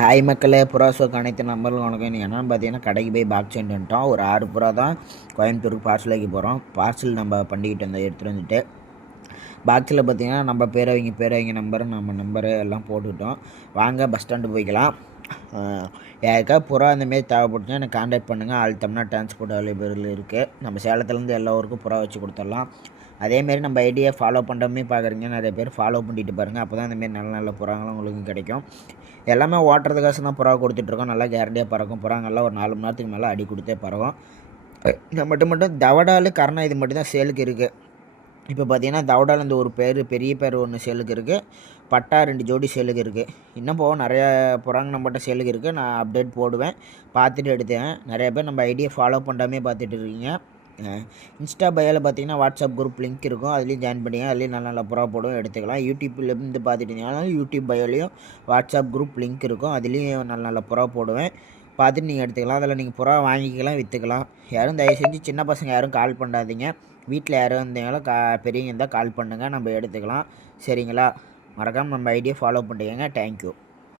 Hi மக்களே, புறா ஷோக்கு அனைத்து நம்பர்களும் வணக்கம். நீங்கள் என்னென்னு பார்த்தீங்கன்னா கடைக்கு போய் பாக்ஸ் வாங்கிட்டு வந்துட்டோம். ஒரு 6 புறா தான் கோயம்புத்தூருக்கு பார்சல் வைக்க போகிறோம். பார்சல் நம்ம பண்ணிக்கிட்டு வந்தோம் எடுத்துகிட்டு வந்துட்டு பாக்ஸில் பார்த்தீங்கன்னா நம்ம பேரவங்க நம்பரு நம்ம நம்பரு எல்லாம் போட்டுக்கிட்டோம். வாங்க பஸ் ஸ்டாண்டு போய்க்கலாம். யாருக்கா புறா அந்தமாரி தேவைப்பட்டுச்சுன்னா எனக்கு கான்டாக்ட் பண்ணுங்கள். ஆல் தமிழ்நாடு டிரான்ஸ்போர்ட் அவைலபிள் இருக்குது. நம்ம சேலத்துலேருந்து எல்லா ஊருக்கும் புறா வச்சு கொடுத்துடலாம். அதேமாரி நம்ம ஐடியா ஃபாலோ பண்ணுறமே பார்க்குறீங்க, நிறைய பேர் ஃபாலோ பண்ணிட்டு பாருங்கள். அப்போ தான் இந்தமாரி நல்ல நல்ல புறாங்களும் உங்களுக்கு கிடைக்கும். எல்லாமே ஓட்டுறதுக்காக தான் புறா கொடுத்துட்ருக்கோம். நல்லா கேரண்டியாக பறக்கும். புறாங்கள்லாம் ஒரு 4 மணி நேரத்துக்கு மேலே அடி கொடுத்தே பறக்கும். இந்த மட்டும் தவடால் கரணம் இது மட்டும் தான் சேலுக்கு இருக்குது. இப்போ பார்த்தீங்கன்னா தவடால் இந்த ஒரு பெரிய பேர் ஒன்று சேலுக்கு இருக்குது. பட்டா 2 ஜோடி சேலுக்கு இருக்குது. இன்னும் போக நிறையா புறாங்க நம்மகிட்ட சேலுக்கு இருக்குது. நான் அப்டேட் போடுவேன், பார்த்துட்டு எடுத்தேன். நிறைய பேர் நம்ம ஐடியா ஃபாலோ பண்ணாமே பார்த்துட்டு இருக்கீங்க. இன்ஸ்டா பயோவில் பார்த்தீங்கன்னா வாட்ஸ்அப் குரூப் லிங்க் இருக்கும், அதுலேயும் ஜாயின் பண்ணிங்க. அதுலேயும் நல்ல நல்ல புறா போடும் எடுத்துக்கலாம். யூடியூப்லேருந்து பார்த்துட்டிங்கன்னா யூடியூப் பயோலையும் வாட்ஸ்அப் குரூப் லிங்க் இருக்கும், அதுலேயும் நல்ல நல்ல புறா போடுவேன், பார்த்துட்டு நீங்கள் எடுத்துக்கலாம். அதில் நீங்கள் புறா வாங்கிக்கலாம், விற்றுக்கலாம். யாரும் தயவு செஞ்சு சின்ன பசங்க யாரும் கால் பண்ணாதீங்க. வீட்டில் யாரும் இருந்தீங்களோ பெரியவங்க இருந்தால் கால் பண்ணுங்கள், நம்ம எடுத்துக்கலாம். சரிங்களா? மறக்காமல் நம்ம ஐடியா ஃபாலோ பண்ணிக்கங்க. தேங்க்யூ.